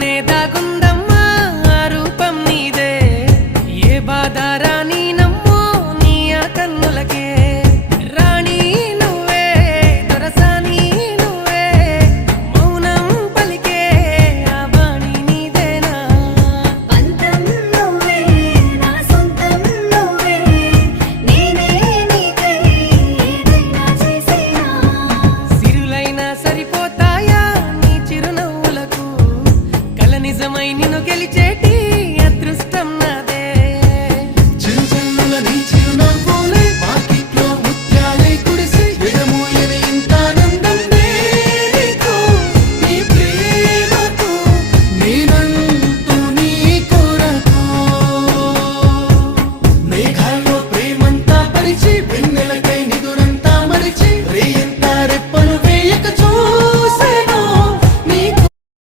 నాలోనే దాగుందమ్మా ఆ రూపం నీదే ఏ బాధారా నీ నమ్మో నీ ఆ కన్నులకే రాణి నువ్వే దొరసాని నువ్వే మౌనం పలికే ఆ బాణి నీదేనా పంతం నువ్వే నా సొంతం నువ్వే నేనే నీకై ఏదైనా చేసేనా సిరులైనా సరిపోతాయా నీ చిరునవ్వులకు కల నిజమై నిన్ను గెలిచే